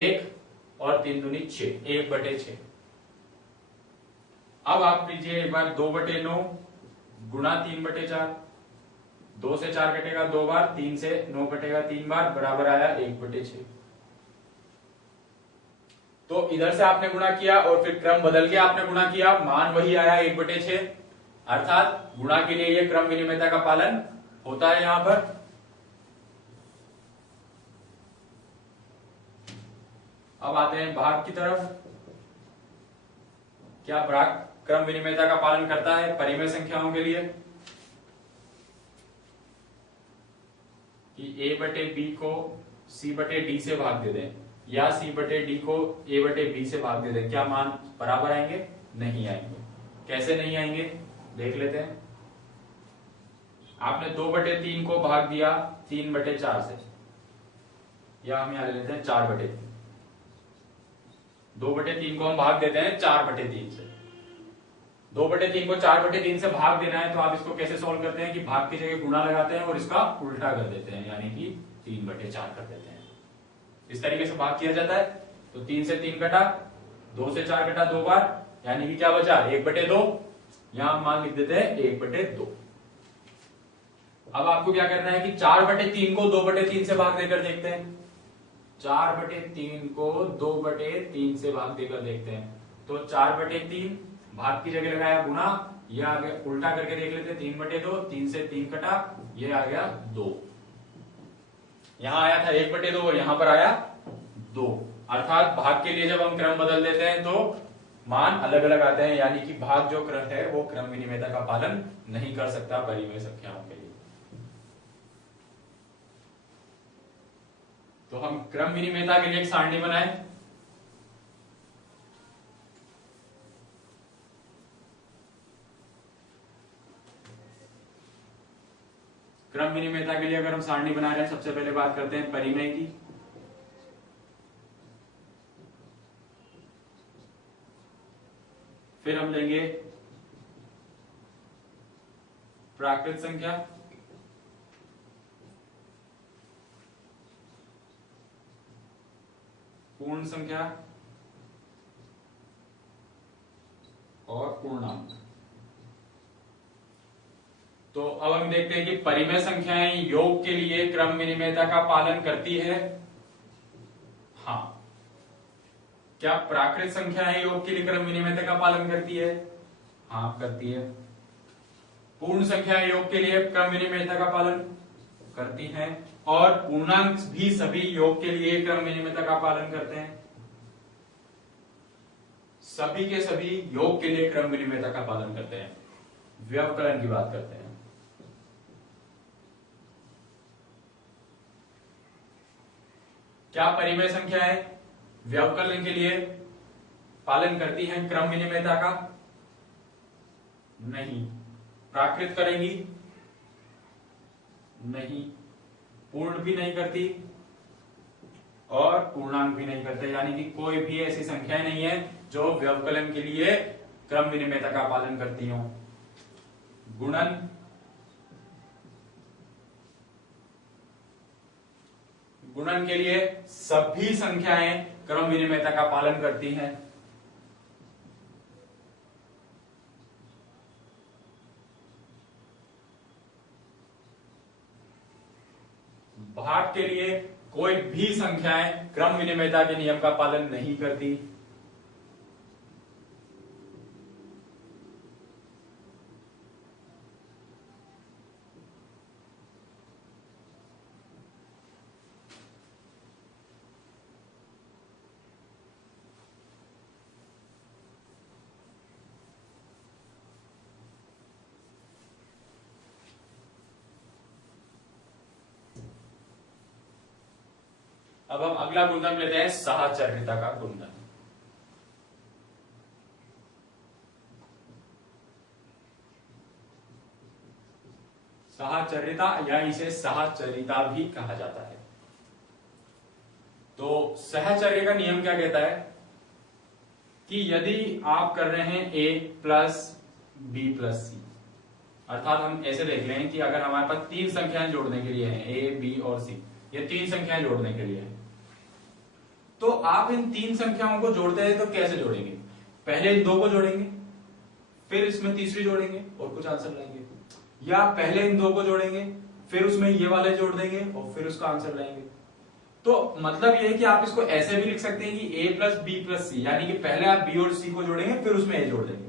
1 और 3 दूनी 6, 1/6। अब आप लीजिए एक बार 2/9 गुणा 3/4, 2 से 4 कटेगा 2 बार, 3 से 9 कटेगा 3 बार, बराबर आया 1/6। तो इधर से आपने गुणा किया और फिर क्रम बदल के आपने गुणा किया, मान वही आया 1/6। अर्थात गुणा के लिए यह क्रम विनिमयता का पालन होता है। यहां पर अब आते हैं भाग की तरफ। क्या भाग क्रम विनिमयता का पालन करता है परिमेय संख्याओं के लिए कि a/b को c/d से भाग दे दें या c/d को a/b से भाग दे दें, क्या मान बराबर आएंगे? नहीं आएंगे। कैसे नहीं आएंगे देख लेते हैं। आपने 2/3 को भाग दिया 3/4 से, या हम यहां ले लेते हैं 4/3। 2/3 को हम भाग देते हैं 4/3 से। 2/3 को 4/3 से भाग देना है तो आप इसको कैसे सॉल्व करते हैं कि भाग की जगह गुणा लगाते हैं और इसका उल्टा कर देते हैं, यानी कि 3/4 कर देते हैं। इस तरीके से भाग किया जाता है। तो 3 से 3 कटा, 2 से 4 कटा 2 बार, यानी कि क्या बचा 1/2। यहां हम मान लिख देते हैं 1/2। अब आपको क्या करना है कि 4/3 को 2/3 से भाग देकर देखते हैं। 4/3 को 2/3 से भाग देकर देखते हैं। तो 4/3 भाग की जगह लगाया गुणा, यह आ गया उल्टा करके देख लेते हैं 3/2। 3 से 3 कटा, यह आ गया 2। यहां आया था 1/2 और यहां पर आया 2। अर्थात भाग के लिए जब हम क्रम बदल देते हैं तो मान अलग अलग आते हैं, यानी कि भाग जो क्रम है वो क्रम विनिमयता का पालन नहीं कर सकता परिमेय संख्याओं के लिए। तो हम क्रम विनिमयता के लिए एक सारणी बनाए। क्रम विनिमयता के लिए अगर हम सारणी बना रहे हैं, सबसे पहले बात करते हैं परिमेय की। फिर हम लेंगे प्राकृत संख्या, पूर्ण संख्या और पूर्णांक। तो अब हम देखते हैं कि परिमेय संख्याएं योग के लिए क्रम विनिमयता का पालन करती है। हाँ। क्या प्राकृत संख्याएं योग के लिए क्रम विनिमयता का पालन करती है? हाँ करती है। पूर्ण संख्याएं योग के लिए क्रम विनिमयता का पालन करती हैं और पूर्णांक भी सभी योग के लिए क्रम विनिमयता का पालन करते हैं। सभी के सभी योग के लिए क्रम विनिमयता का पालन करते हैं। व्यवकलन की बात करते हैं। क्या परिमेय संख्याएं व्यवकलन के लिए पालन करती हैं क्रम विनिमयता का? नहीं। प्राकृत करेंगी? नहीं। पूर्ण भी नहीं करती और पूर्णांक भी नहीं करते, यानी कि कोई भी ऐसी संख्याएं नहीं है जो व्यवकलन के लिए क्रम विनिमयता का पालन करती हो। गुणन, गुणन के लिए सभी संख्याएं क्रम विनिमयता का पालन करती हैं। भाग के लिए कोई भी संख्याएं क्रम विनिमयता के नियम का पालन नहीं करती। अब हम अगला गुणधर्म लेते हैं साहचर्यता का गुणधर्म। साहचर्यता या इसे साहचरिता भी कहा जाता है। तो साहचर्य का नियम क्या कहता है कि यदि आप कर रहे हैं a plus b plus c, अर्थात हम ऐसे देख लें कि अगर हमारे पास 3 संख्याएं जोड़ने के लिए हैं a, b और c, ये 3 संख्याएं जोड़ने के लिए है, तो आप इन तीन संख्याओं को जोड़ते हैं तो कैसे जोड़ेंगे? पहले इन दो को जोड़ेंगे, फिर इसमें तीसरी जोड़ेंगे और कुछ आंसर लाएंगे, या पहले इन दो को जोड़ेंगे, फिर उसमें ये वाले जोड़ देंगे और फिर उसका आंसर लाएंगे। तो मतलब ये है कि आप इसको ऐसे भी लिख सकते हैं कि a प्लस बी प्लस सी, यानी कि पहले आप बी और सी को जोड़ेंगे फिर उसमें a जोड़ देंगे।